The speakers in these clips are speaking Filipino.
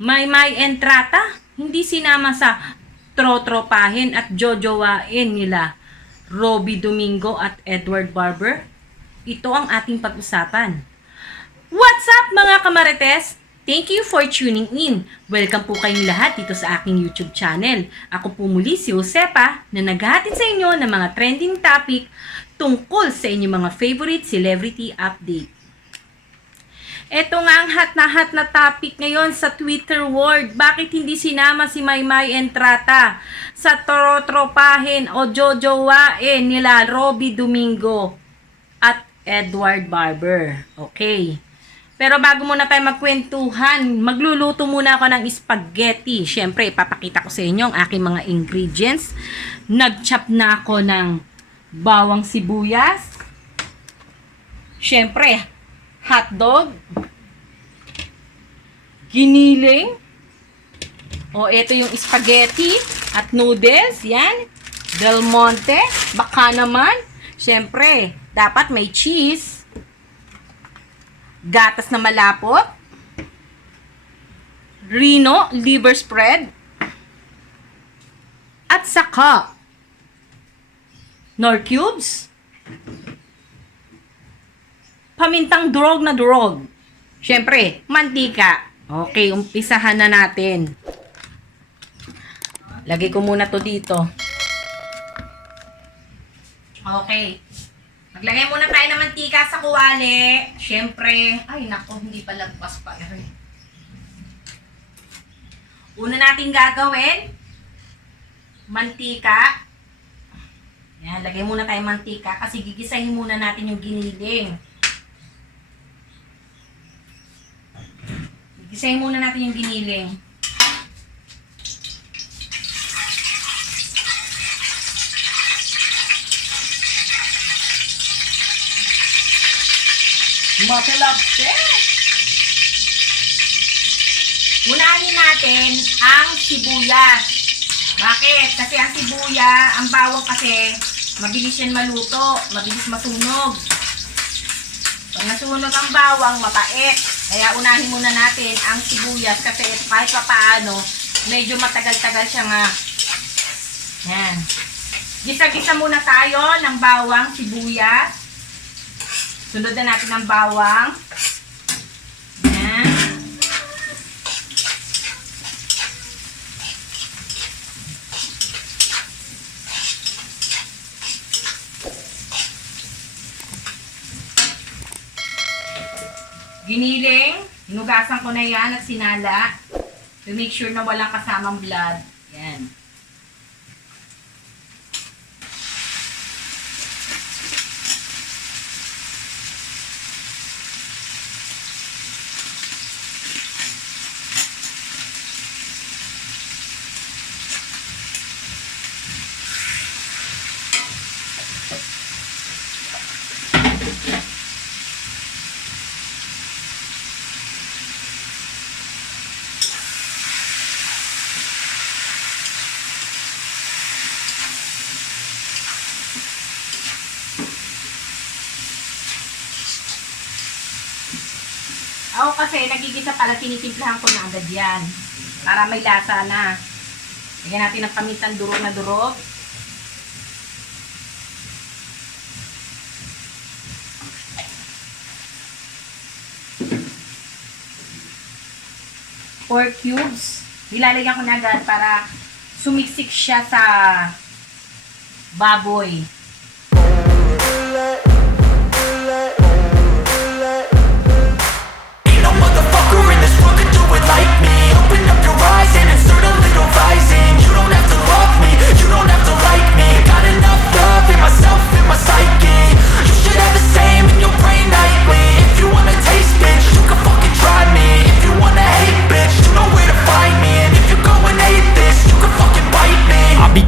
Maymay Entrata, hindi sinama sa trotropahin at jojowain nila Robbie Domingo at Edward Barber? Ito ang ating pag-usapan. What's up mga kamarites? Thank you for tuning in. Welcome po kayong lahat dito sa aking YouTube channel. Ako po muli si Josepa na naghahatid sa inyo ng mga trending topic tungkol sa inyong mga favorite celebrity update. Ito nga ang hot na topic ngayon sa Twitter world. Bakit hindi sinama si Maymay Entrata sa trotropahin o jojowain nila Robbie Domingo at Edward Barber? Okay. Pero bago muna tayo magkwentuhan, magluluto muna ako ng spaghetti. Siyempre, ipapakita ko sa inyo ang aking mga ingredients. Nag-chop na ako ng bawang sibuyas. Siyempre, hotdog. Giniling. O, ito yung spaghetti at noodles. Yan. Del Monte. Baka naman. Siyempre, dapat may cheese. Gatas na malapot, Reno liver spread, at saka Knorr cubes, pamintang durog na durog, syempre mantika. Okay, umpisahan na natin. Lagay ko muna to dito. Okay. Maglagay muna tayo ng mantika sa kuwali. Siyempre, ay nako, hindi pa lagpas pa. Una natin gagawin, mantika. Yan, lagay muna tayo mantika kasi gigisahin muna natin yung giniling. Gigisahin muna natin yung giniling. Matalapse. Unahin natin ang sibuyas. Bakit? Kasi ang ang bawang kasi, mabilis yan maluto, mabilis masunog. Pag nasunog ang bawang, mapait. Kaya unahin muna natin ang sibuyas kasi kahit pa paano, medyo matagal-tagal siya nga. Yan. Gisa-gisa muna tayo ng bawang, sibuyas. Sunod na natin ang bawang. Yan. Giniling. Hinugasan ko na yan at sinala. To make sure na walang kasamang blood. Yan. Ako kasi, nagigisa pala, tinitimplahan ko na agad yan. Para may lasa na. Lagyan natin ng pamintang durog na durog. Pork cubes. Nilalagyan ko na agad para sumiksik siya sa baboy.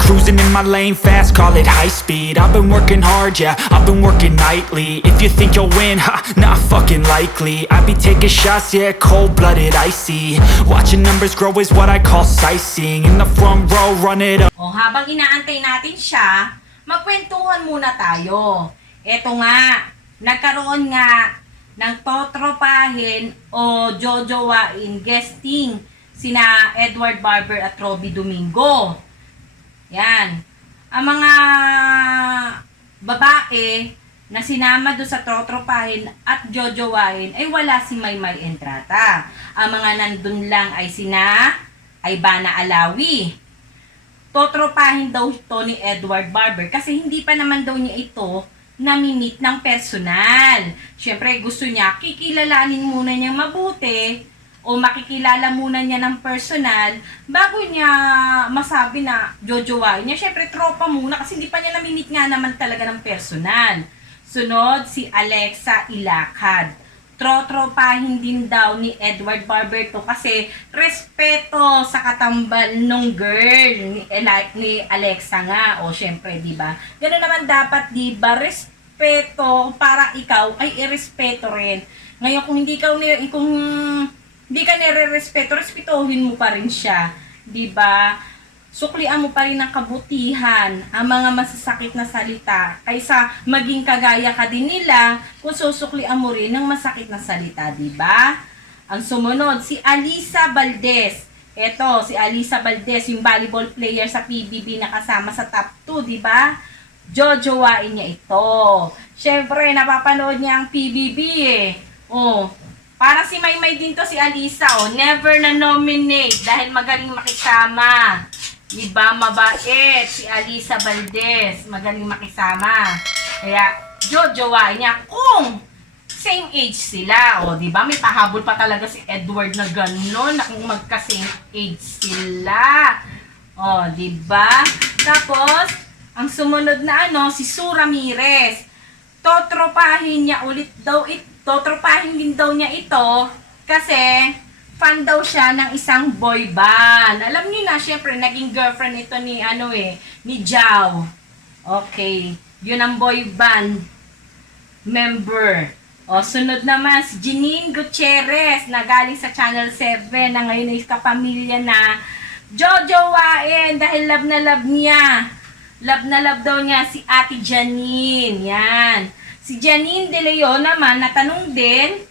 Cruising in my lane fast, call it high speed. I've been working hard, yeah, I've been working nightly. If you think you'll win, ha, not fucking likely. I be taking shots, yeah, cold-blooded, icy. Watching numbers grow is what I call sightseeing. In the front row, run it up. O habang inaantay natin siya, magkwentuhan muna tayo. Eto nga, nagkaroon nga ng totropahin o jojowain guesting sina Edward Barber at Robbie Domingo. Yan. Ang mga babae na sinama doon sa trotropahin at jojowain ay wala si Maymay Entrata. Ang mga nandun lang ay sina Aybana Alawi. Totropahin daw ito ni Edward Barber kasi hindi pa naman daw niya ito nami-meet ng personal. Siyempre gusto niya kikilalanin muna niya mabuti o makikilala muna niya ng personal bago niya masabi na jojowain niya. Siyempre tropa muna kasi hindi pa niya nami-meet nga naman talaga ng personal. Sunod, si Alexa Ilacad. Trotropahin din daw ni Edward Barber to kasi respeto sa katambal nung girl ni Alexa nga. O syempre, di ba? Ganun naman dapat, di ba? Respeto para ikaw ay irespeto rin. Ngayon, kung hindi ka nire-respeto, respetuhin mo pa rin siya. Di ba? Suklian mo pa rin ng kabutihan ang mga masasakit na salita kaysa maging kagaya ka din nila kung susuklian mo rin ng masakit na salita, di ba? Ang sumunod, si Alisa Valdez. Eto, si Alisa Valdez, yung volleyball player sa PBB na kasama sa top 2, di ba? Jojowain niya ito. Syempre, napapanood niya ang PBB eh. Oh, para si Maymay din to si Alisa, oh, never na nominate dahil magaling makisama. Diba, mabait si Alisa Valdez, magaling makisama. Kaya, jojowain niya kung same age sila. O, diba, may pahabol pa talaga si Edward na gano'n, na kung magka-same age sila. O, diba? Tapos, ang sumunod na si Sue Ramirez. Totropahin niya ulit daw totropahin din daw niya ito kasi fan daw siya ng isang boy band. Alam niyo na, syempre, naging girlfriend ito ni, ni Jao. Okay. Yun ang boy band member. O, sunod naman, si Janine Gutierrez, na galing sa Channel 7, na ngayon ay kapamilya na jojowain dahil love na love niya. Love na love daw niya si Ate Janine. Yan. Si Janine De Leon naman, natanong din,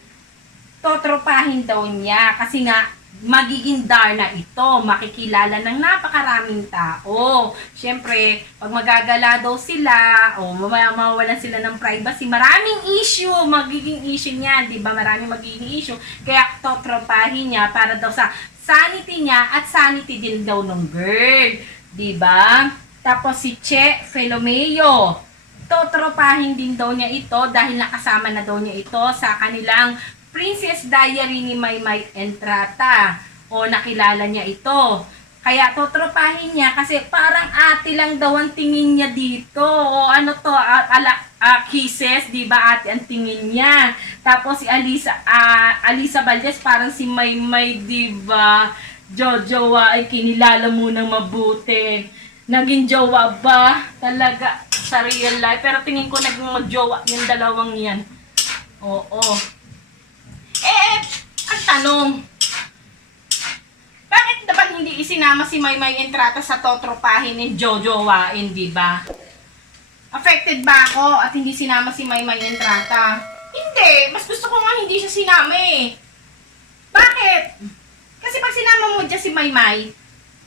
totropahin daw niya kasi nga magiging Darna ito, makikilala ng napakaraming tao. Siyempre, pag magagala daw sila o mawawalan sila ng privacy, maraming issue, magiging issue niya, di ba? Maraming magiging issue. Kaya totropahin niya para daw sa sanity niya at sanity din daw ng girl, di ba? Tapos si Che Filomeo, totropahin din daw niya ito dahil nakasama na daw niya ito sa kanilang Princess Diary ni Maymay Entrata. O nakilala niya ito. Kaya totropahin niya kasi parang ate lang daw ang tingin niya dito. O ano to, kisses, di ba ate ang tingin niya. Tapos si Alisa Valdez parang si Maymay, di ba? Jojowa ay kinilala mo ng mabuti. Naging jowa ba talaga sa real life? Pero tingin ko naging magjowa yung dalawang yan. Oo. Ang tanong, bakit dapat hindi isinama si Maymay Entrata sa totropahin ni jojowain, di ba? Affected ba ako at hindi sinama si Maymay Entrata? Hindi, mas gusto ko nga hindi siya sinama eh. Bakit? Kasi pag sinama mo dyan si Maymay,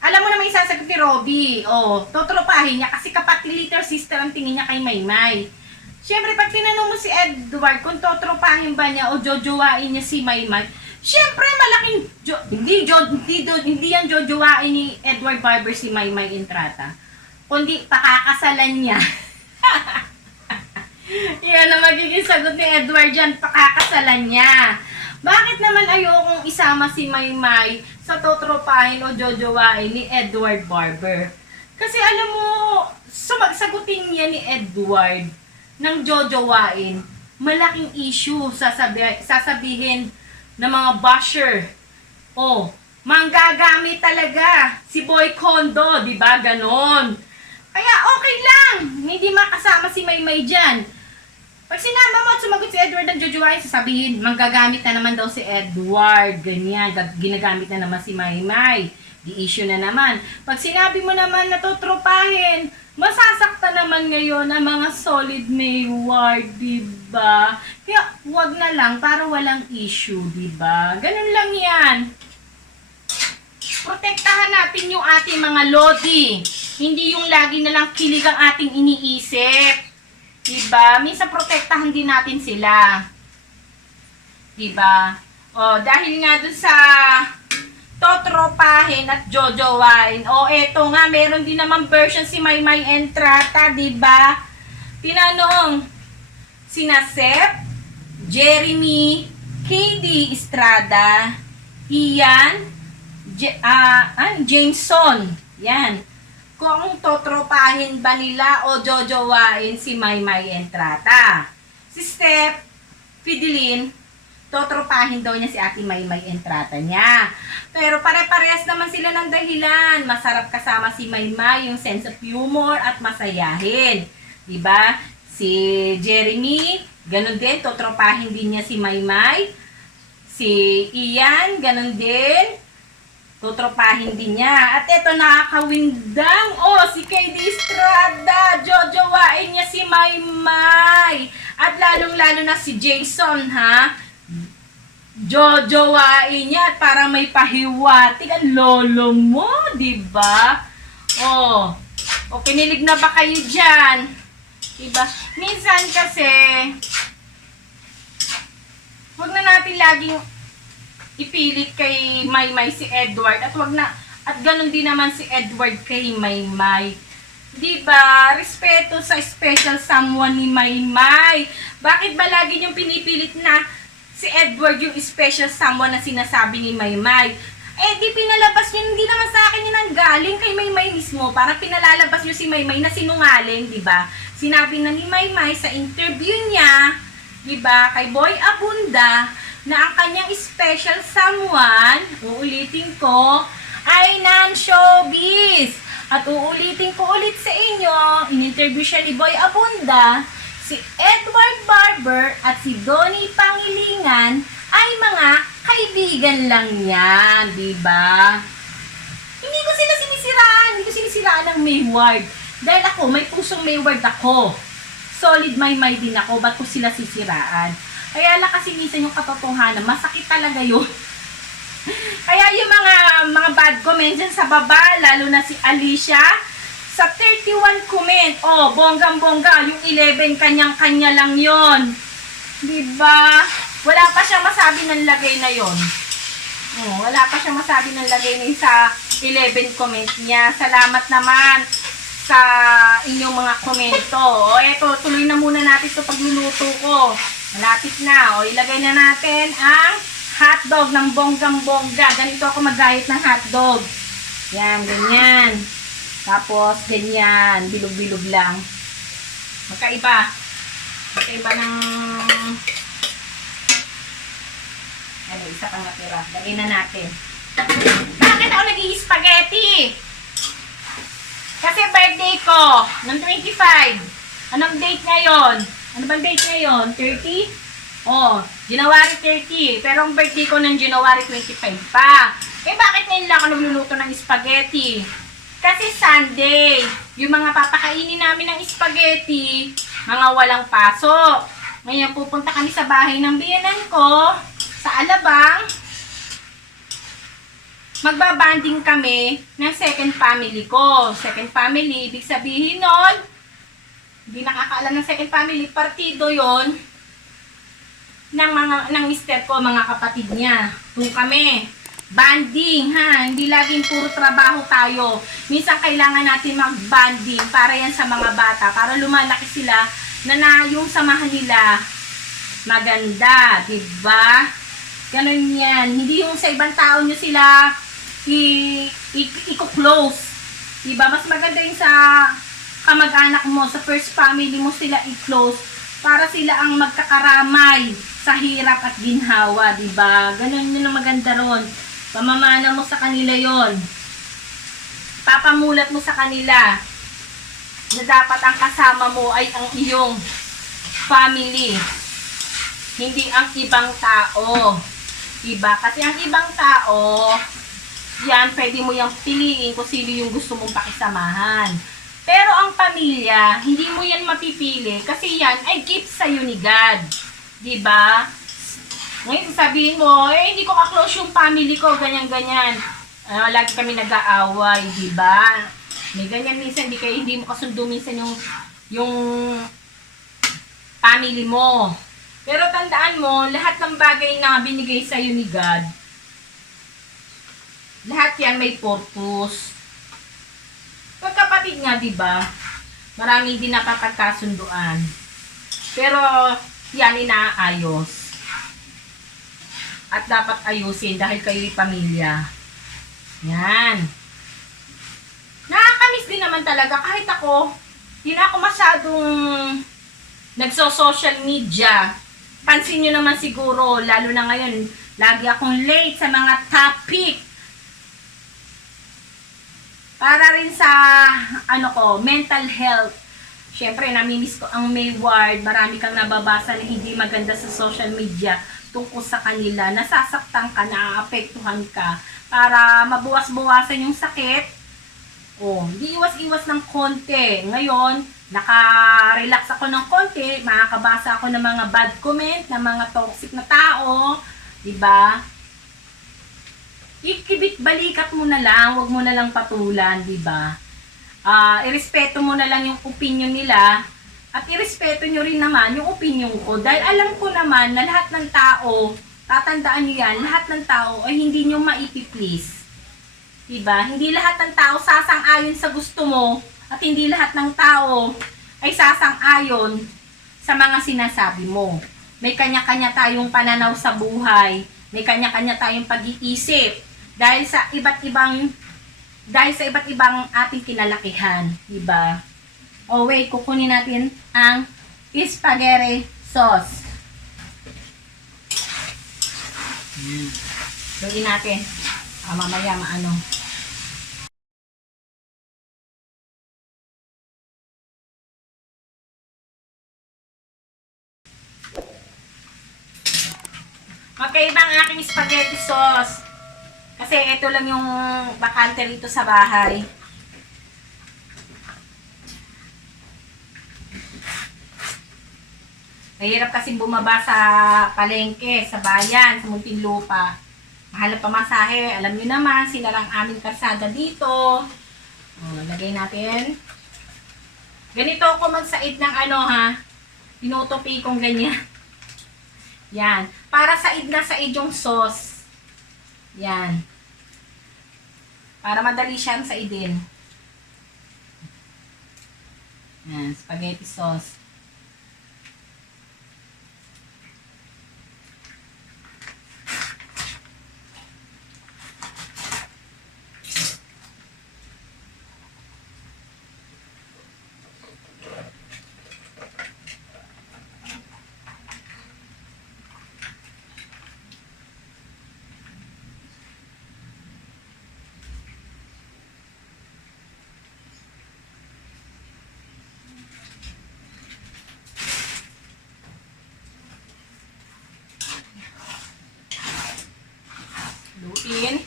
alam mo na may sasagot ni Robbie. Totropahin niya kasi kapatid little sister ang tingin niya kay Maymay. Siyempre, pag tinanong mo si Edward kung totropahin ba niya o jojowain niya si Maymay, siyempre, malaking hindi yan jojowain ni Edward Barber si Maymay Entrata. Kundi pakakasalan niya. Yan ang magiging sagot ni Edward dyan, pakakasalan niya. Bakit naman ayokong isama si Maymay sa totropahin o jojowain ni Edward Barber? Kasi alam mo, sagutin niya ni Edward ng jojowain, malaking issue sasabihin ng mga basher. Manggagamit talaga si Boy Kondo, di ba? Ganon. Kaya okay lang, hindi makasama si Maymay dyan. Pag sinama mo at sumagot si Edward ng jojowain, sasabihin, manggagamit na naman daw si Edward. Ganyan, ginagamit na naman si Maymay. Di-issue na naman. Pag sinabi mo naman na totropahin, masasaktan naman ngayon ang mga solid Mayward, diba? Kaya wag na lang para walang issue, diba? Ganun lang yan. protektahan natin yung ating mga lodi. Hindi yung lagi na lang kilig ang ating iniisip. Diba? Minsan protektahan din natin sila. Diba? O, dahil nga dun sa totropahin at jojowain. O, eto nga, meron din naman version si Maymay Entrata, diba? Tinanong, sina Sep, Jeremy, KD Estrada, Ian, Jameson, yan. Kung totropahin ba nila o jojowain si Maymay Entrata. Si Steph Fidelin, totropahin daw niya si Ate Maymay Entrata niya. Pero pare-parehas naman sila ng dahilan. Masarap kasama si Maymay, yung sense of humor at masayahin. Diba? Si Jeremy, ganun din, totropahin din niya si Maymay. Si Ian, ganun din. Tutropahin din niya. At eto, nakakawindang. Oh, si KD Estrada. Jojowain niya si Maymay. At lalong-lalo na si Jason, ha? Jojowain niya at para may pahiwatig ang lolo mo, diba? Oh, o kinilig na ba kayo dyan? Diba? Minsan kasi, huwag na natin laging ipilit kay Maymay si Edward at ganun din naman si Edward kay Maymay. Diba? Respeto sa special someone ni Maymay. Bakit ba lagi niyong pinipilit na si Edward yung special someone na sinasabi ni Maymay? Eh, di pinalabas niyo, hindi naman sa akin yun ang galing kay Maymay mismo. Parang pinalalabas niyo si Maymay na sinungaling, diba? Sinabi na ni Maymay sa interview niya, diba, kay Boy Abunda, na ang kanyang special someone, uulitin ko, ay non-showbiz. At uulitin ko ulit sa inyo, in-interview siya ni Boy Abunda, si Edward Barber at si Donnie Pangilingan ay mga kaibigan lang yan, diba? Hindi ko sila sinisiraan ng Mayward. Dahil ako, may pusong Mayward ako. Solid Maymay din ako, ba't ko sila sisiraan? Kaya lang kasi minsan yung katotohanan, masakit talaga yun. Kaya yung mga bad comments dyan sa baba, lalo na si Alicia, sa 31 comment, oh, bonggang-bongga, yung 11, kanyang-kanya lang yon. Diba? Wala pa siya masabi ng lagay na yon. Oh, wala pa siya masabi ng lagay na sa 11 comment niya. Salamat naman sa inyong mga komento. O, eto, tuloy na muna natin ito pagluluto ko. Malapit na. O, ilagay na natin ang hotdog ng bonggang-bongga. Ganito ako mag-diet ng hotdog. Yan, ganyan. Tapos, ganyan. Bilog-bilog lang. Magkaiba. Magkaiba ng... Ano, isa pang natira. Lagay na natin. Bakit ako nag-i-spaghetti? Kasi birthday ko, ng 25. Anong date ngayon? Ano bang date ngayon? 30? Oh, January 30. Pero ang birthday ko ng January 25 pa. Eh bakit ngayon lang ako nagluluto ng spaghetti? Kasi Sunday, yung mga papakainin namin ng spaghetti, mga walang pasok. Ngayon pupunta kami sa bahay ng biyenan ko, sa Alabang. Magbabanding kami ng second family ko. Second family, ibig sabihin nun, hindi nakakaalam ng second family, partido yon ng mister ko, mga kapatid niya. Doon kami. Banding, ha? Hindi laging puro trabaho tayo. Minsan kailangan natin mag-banding para yan sa mga bata. Para lumalaki sila na yung samahan nila maganda. Diba? Ganun yan. Hindi yung sa ibang tao nyo sila i-close. Diba? Mas maganda yung sa kamag-anak mo, sa first family mo sila i-close para sila ang magkakaramay sa hirap at ginhawa, diba? Ganun yun ang maganda ron. Pamamana mo sa kanila yon. Papamulat mo sa kanila na dapat ang kasama mo ay ang iyong family. Hindi ang ibang tao. Diba? Kasi ang ibang tao, yan, pwede mo yung piliin kung sino yung gusto mong pakisamahan. Pero ang pamilya, hindi mo yan mapipili kasi yan ay gift sa'yo ni God. Diba? Ngayon sabihin mo, eh hindi ko ka-close yung family ko, ganyan-ganyan. Lagi kami nag-aaway, di ba? May ganyan minsan, hindi mo kasundo minsan yung family mo. Pero tandaan mo, lahat ng bagay na binigay sa'yo ni God, lahat yan may purpose. Pagkapatid nga, di ba? Marami din napapagkasunduan. Pero, yan inaayos. At dapat ayusin dahil kayo'y pamilya. Yan. Nakakamiss din naman talaga. Kahit ako, hindi na ako masyadong nagso-social media. Pansin nyo naman siguro, lalo na ngayon, lagi akong late sa mga topic. Para rin sa, mental health. Siyempre, namimiss ko ang Mayward. Marami kang nababasa na hindi maganda sa social media tungkol sa kanila. Nasasaktan ka, naaapektuhan ka. Para mabuwas-buwasan yung sakit. Di iwas-iwas ng konti. Ngayon, naka-relax ako ng konti. Makakabasa ako ng mga bad comment, ng mga toxic na tao. Diba? Ikibit balikat mo na lang, wag mo na lang patulan, di ba? Irespeto mo na lang yung opinion nila at irespeto nyo rin naman yung opinion ko dahil alam ko naman na lahat ng tao, tatandaan nyo yan, lahat ng tao ay hindi nyo maipiplease. Di ba? Hindi lahat ng tao sasang-ayon sa gusto mo at hindi lahat ng tao ay sasang-ayon sa mga sinasabi mo. May kanya-kanya tayong pananaw sa buhay, may kanya-kanya tayong pag-iisip. Dahil sa iba't ibang ating kinalakihan, di ba? Wait, kukunin natin ang spaghetti sauce. Lagyan natin. Mamaya maano. Magkaiba ang aking spaghetti sauce. Kasi ito lang yung bakante rito sa bahay. Mahirap kasi bumaba sa palengke, sa bayan, sa Muntinlupa. Mahal na pamasahe. Alam niyo naman, sila lang aming karsada dito. Lagay natin. Ganito ako magsaid ng tinutupi kong ganyan. Yan. Para said na said yung sauce. Yan. Para madali siyang saidin. Yan, spaghetti sauce. Lutuin.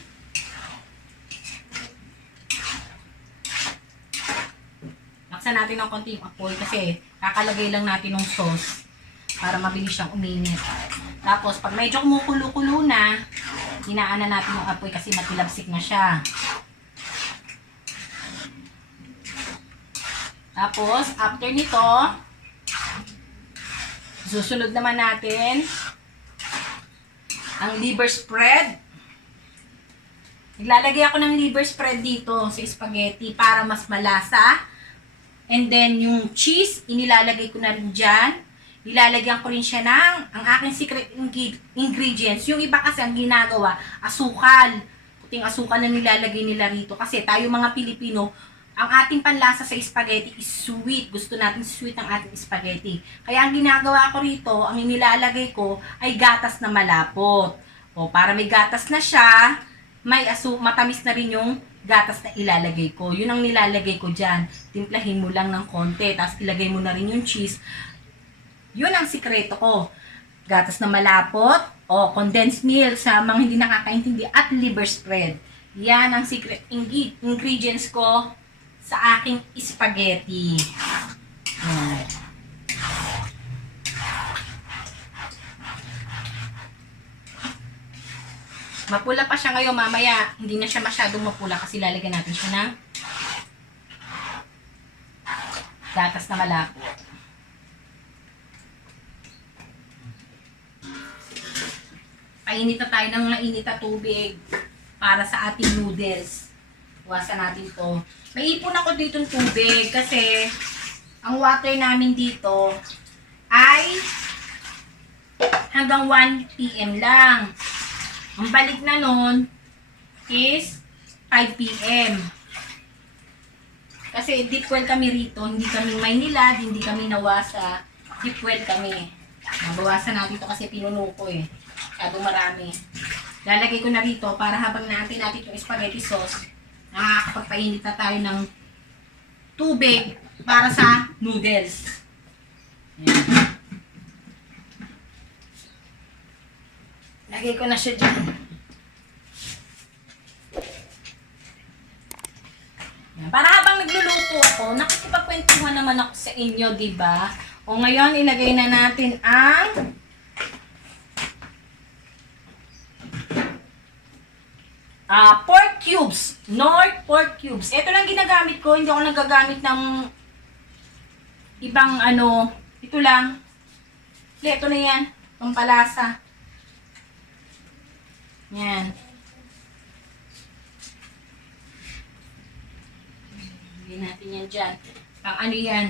Laksan natin ng konti yung apoy kasi kakalagay lang natin ng sauce para mabilis siyang uminit. Tapos, pag medyo kumukulo-kulo na, hinaan na natin yung apoy kasi matilabsik na siya. Tapos, after nito, susunod naman natin ang liver spread. Naglalagay ako ng liver spread dito sa spaghetti para mas malasa. And then, yung cheese, inilalagay ko na rin dyan. Ilalagyan ko rin siya ng ang aking secret ingredients. Yung iba kasi ang ginagawa, asukal. Puting asukal na nilalagay nila rito. Kasi tayo mga Pilipino, ang ating panlasa sa spaghetti is sweet. Gusto natin sweet ang ating spaghetti. Kaya ang ginagawa ko rito, ang inilalagay ko ay gatas na malapot. Para may gatas na siya, matamis na rin yung gatas na ilalagay ko. Yun ang nilalagay ko dyan. Timplahin mo lang ng konti. Tapos ilagay mo na rin yung cheese. Yun ang sikreto ko. Gatas na malapot o condensed milk sa mga hindi nakakaintindi at liver spread. Yan ang secret ingredients ko sa aking spaghetti. Yan. Mapula pa siya ngayon, mamaya hindi na siya masyadong mapula kasi lalagyan natin siya ng gatas na malapot. Painit na tayo ng mainit na tubig para sa ating noodles. Iwasan natin to. May ipon ako dito ng tubig kasi ang water namin dito ay hanggang 1 PM lang. Ang balik na nun is 5 PM. Kasi deep well kami rito, hindi kami Maynila, hindi kami Nawasa, deep well kami. Nabawasan natin ito kasi pinuno ko eh. Masyadong marami. Lalagay ko na rito para habang natin yung spaghetti sauce, nakakapagpainit na tayo ng tubig para sa noodles. Ayan. Lagay ko na siya dyan. Para habang nagluluto ako, nakikipagkwentuhan naman ako sa inyo, di ba? O ngayon, ilagay na natin ang pork cubes. North pork cubes. Ito lang ginagamit ko. Hindi ako nagagamit ng ibang ano. Ito lang. Ito na yan. Pampalasa. Yan. Lagyan natin yan dyan. Pang ano yan?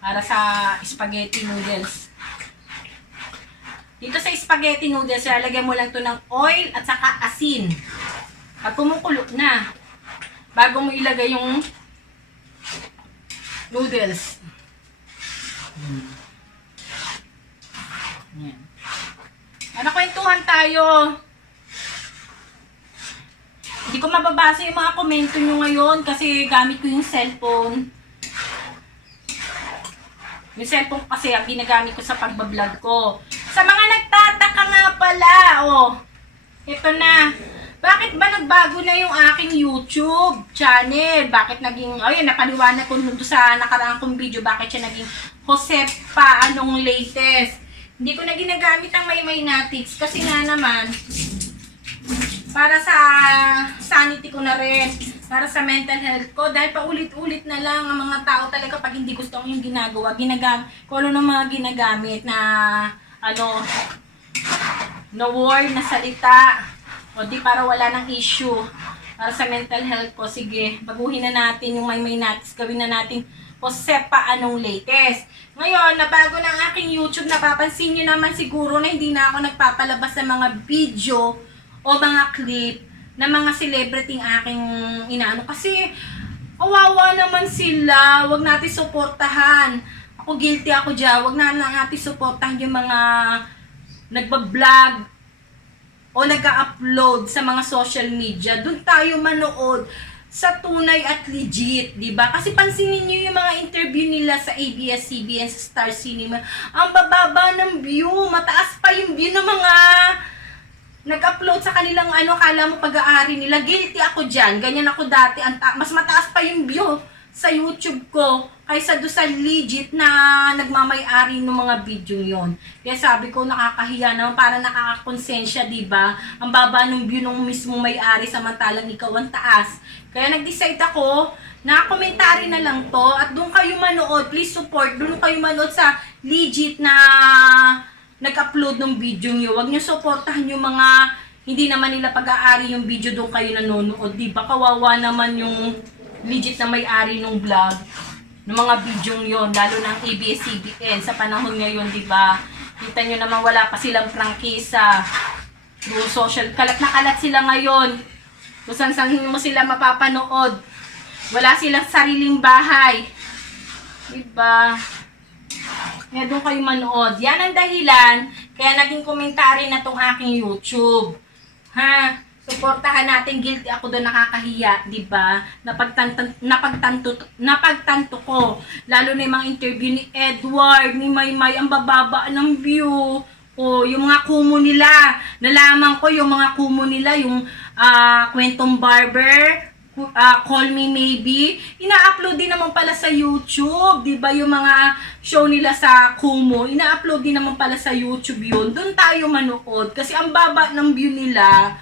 Para sa spaghetti noodles. Dito sa spaghetti noodles, lalagyan mo lang to ng oil at saka asin. Pag kumukulo na, bago mo ilagay yung noodles. Yan. Nakwentuhan tayo. Hindi ko mababasa yung mga komento nyo ngayon kasi gamit ko yung cellphone. Yung cellphone kasi ang ginagamit ko sa pagbablog ko. Sa mga nagtataka nga pala, ito na. Bakit ba nagbago na yung aking YouTube channel? Bakit naging, napaliwanag ko nung sa nakaraang kong video, bakit siya naging Josepa anong latest? Hindi ko na ginagamit ang Maymay-Natics kasi nga naman, para sa sanity ko na rin, para sa mental health ko, dahil paulit-ulit na lang ang mga tao talaga pag hindi gusto ko yung ginagawa, kung ano ng mga ginagamit na, na word, na salita, o di para wala ng issue, para sa mental health ko, sige, baguhin na natin yung Maymay-Natics, gawin na natin Josepa anong latest. Ngayon, nabago na ang aking YouTube, napapansin nyo naman siguro na hindi na ako nagpapalabas ng mga video o mga clip na mga celebrity ang aking inaano. Kasi, kawawa naman sila. Huwag natin suportahan. Ako guilty ako dyan. Huwag na natin suportahan yung mga nagbablog o nag-upload sa mga social media. Doon tayo manood sa tunay at legit, di ba? Kasi pansinin niyo yung mga interview nila sa ABS-CBN, sa Star Cinema. Ang bababa ng view. Mataas pa yung view ng mga nag-upload sa kanilang kala mo pag-aari nila. Guilty ako dyan. Ganyan ako dati. Mas mataas pa yung view sa YouTube ko kaysa doon sa legit na nagmamay-ari ng mga video yon. Kaya sabi ko, nakakahiya naman, para nakakakonsensya, diba? Ang baba ng view ng mismo may-ari samantalang ikaw ang taas. Kaya nag-decide ako na komentary na lang to at doon kayo manood. Please support. Doon kayo manood sa legit na nag-upload ng video nyo. Huwag nyo supportahan yung mga hindi naman nila pag-aari yung video, doon kayo nanonood. Diba? Kawawa naman yung legit na may-ari ng vlog, ng mga video yon, lalo ng ABS-CBN sa panahon ngayon, diba? Kita nyo naman wala pa silang prangkisa. Doon social, kalat na kalat sila ngayon. Kung saan mo sila mapapanood. Wala silang sariling bahay. Diba? Kaya doon kayo manood. Yan ang dahilan kaya naging komentary na tong aking YouTube. Ha? Suportahan natin. Guilty ako doon, nakakahiya, di ba? Napagtanto ko. Lalo na yung mga interview ni Edward, ni Maymay, ang bababa ng view. O, yung mga kumo nila. Nalaman ko yung mga kumo nila, yung Kwentong Barber, Call Me Maybe, ina-upload din naman pala sa YouTube, 'di ba? Yung mga show nila sa Kumu, ina-upload din naman pala sa YouTube 'yun. Doon tayo manood kasi ang baba ng view nila.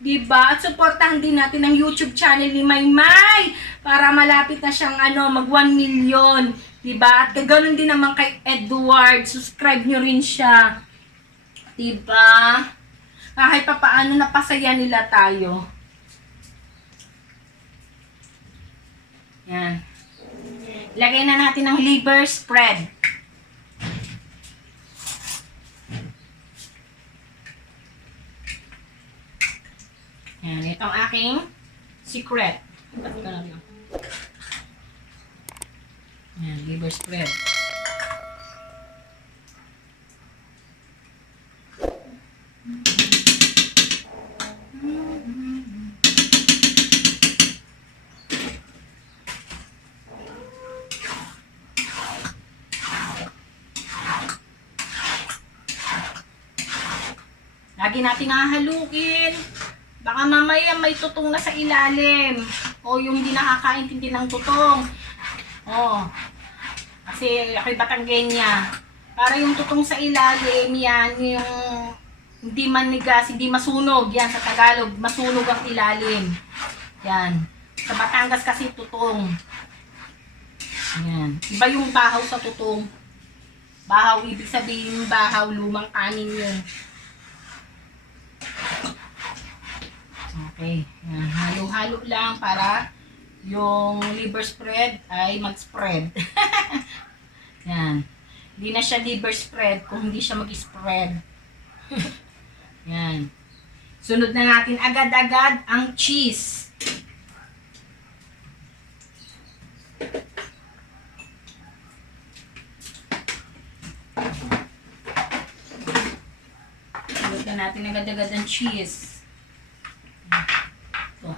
Diba? At supportahan din natin ang YouTube channel ni Maymay para malapit na siyang mag 1 million. Diba? At ganoon din naman kay Edward. Subscribe nyo rin siya. Diba? Kahit pa paano napasaya nila tayo. Yan. Lagay na natin ang liver spread. Yan, ito ang aking secret. Yan, liver spread. Lagi natin hahaluin. Baka mamaya may tutong na sa ilalim. O yung hindi nakakaintindi ng tutong. O. Kasi ako'y Batanggenya. Para yung tutong sa ilalim, yan yung hindi manigas, hindi masunog. Yan sa Tagalog, masunog ang ilalim. Yan. Sa Batangas kasi tutong. Yan. Iba yung bahaw sa tutong. Bahaw, ibig sabihin yung bahaw, lumang kanin yun. Okay. Yan. Halo-halo lang para yung liver spread ay mag-spread. Yan. Hindi na siya liver spread kung hindi siya mag-spread. Yan. Sunod na natin agad-agad ang cheese. Sunod na natin agad-agad ang cheese. Ito.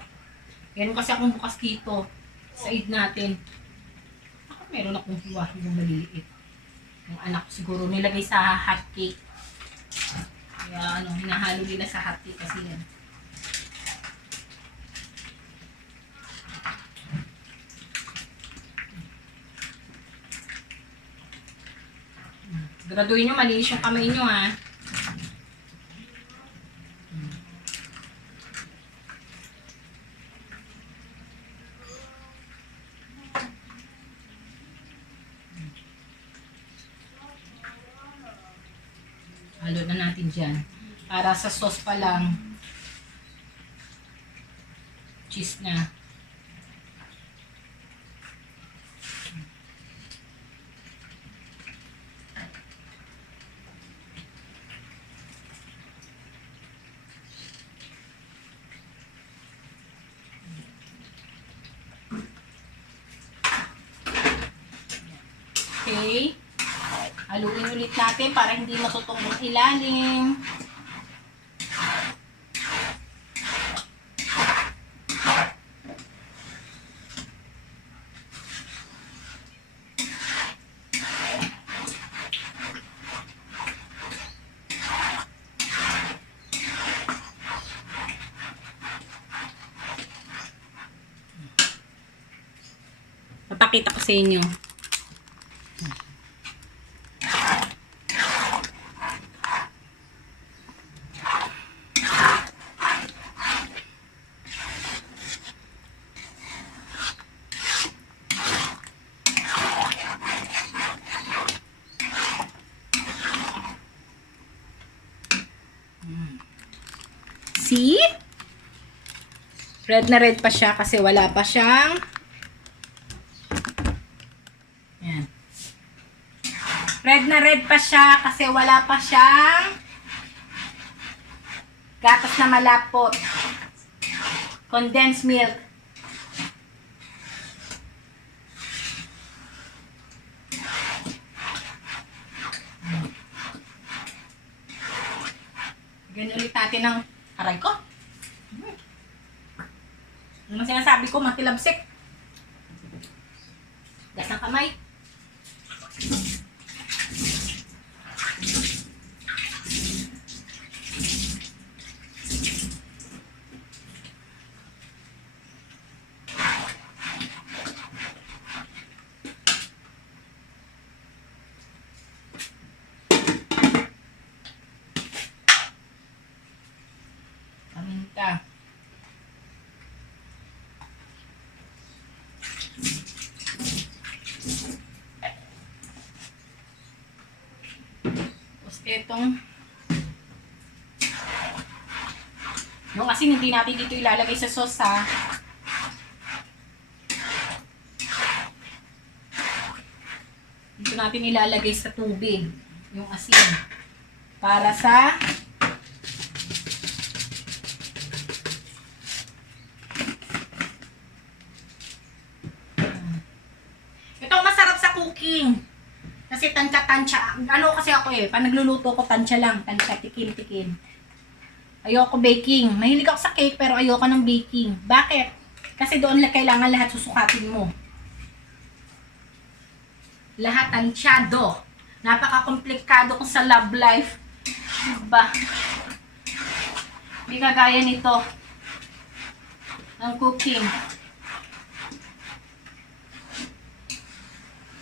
Meron kasi akong bukas dito. Said natin. Ako meron akong hiwa yung maliliit. Yung anak ko siguro nilagay sa hot cake. Kaya hinahalo nila sa hot cake kasi yan. Graduin nyo, malinis yung kamay nyo ha. Halo na natin dyan. Para sa sauce pa lang, cheese na. Okay. Haluin ulit natin para hindi matutong yung ilalim. Papakita ko sa inyo. See? Red na red pa siya kasi wala pa siyang yan. Red na red pa siya kasi wala pa siyang gatas na malapot. Condensed milk. Ganyan ulit natin ng aray ko. Ano sinasabi ko, matilabsik. Gas ng kamay. Paminta. Itong yung asin hindi natin dito ilalagay sa sauce ha. Dito natin ilalagay sa tubig yung asin para sa itong masarap sa cooking. Kasi tansya-tansya. Ano kasi ako pag nagluluto ko, tansya lang. Tansya, tikim-tikim. Ayoko baking. Mahilig ako sa cake, pero ayoko ng baking. Bakit? Kasi doon kailangan lahat susukatin mo. Lahat tansyado. Napaka-komplikado kung sa love life. Diba? Hindi kagaya nito. Ang cooking.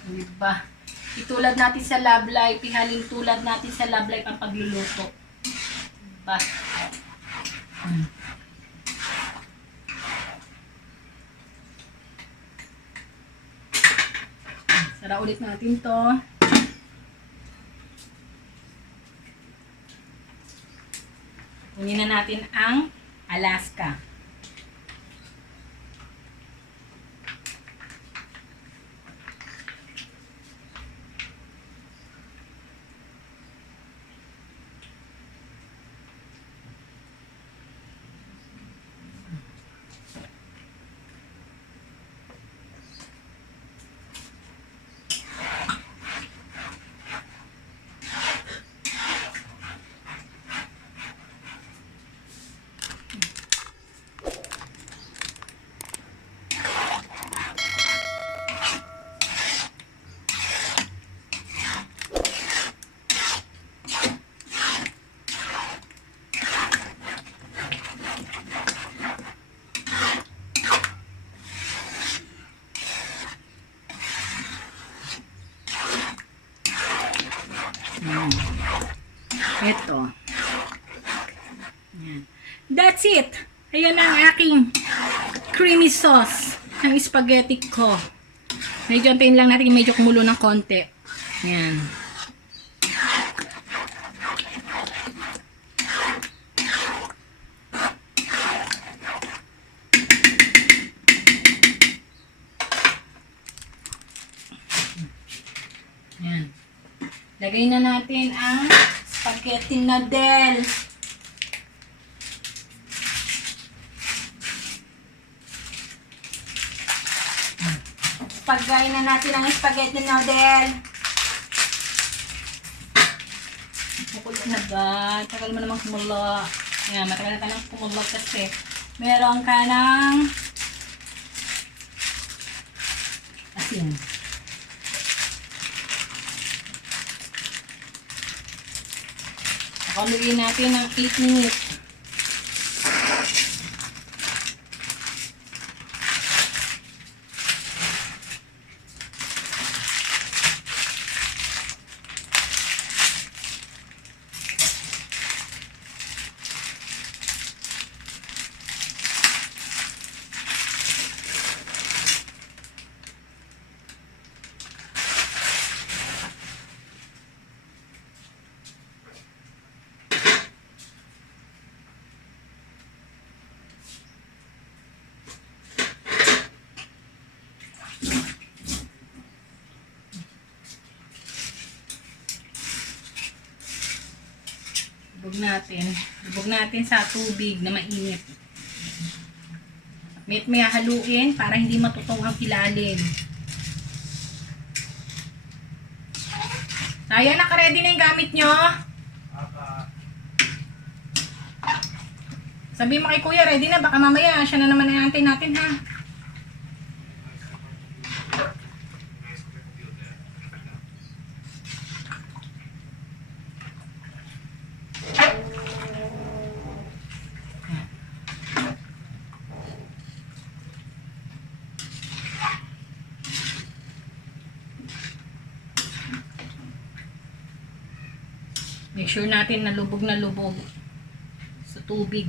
Diba? Itulad natin sa love life, ihalin tulad natin sa love life ang pagluluto. Diba? Sara ulit natin to. Kunin na natin ang Alaska. Ito. Yan. That's it. Ayan ang aking creamy sauce ng spaghetti ko. Medyo antayin lang natin, medyo kumulo ng konti. Ayan. Ayan. Lagay na natin ang spaghetti noodle. Pagkain na natin ang spaghetti noodle. Makulo na ba? Tagal mo namang kumulo. Ayan, matagal na ka nang kumulo kasi meron ka ng asin. Pakuluin natin ng 8 minutes. Lubog natin sa tubig na mainit. May haluin para hindi matutong ang ilalim. Ayan, naka-ready na yung gamit nyo. Sabihin mo kay kuya, ready na. Baka mamaya, siya na naman naantay natin ha. Make sure natin na lubog sa tubig.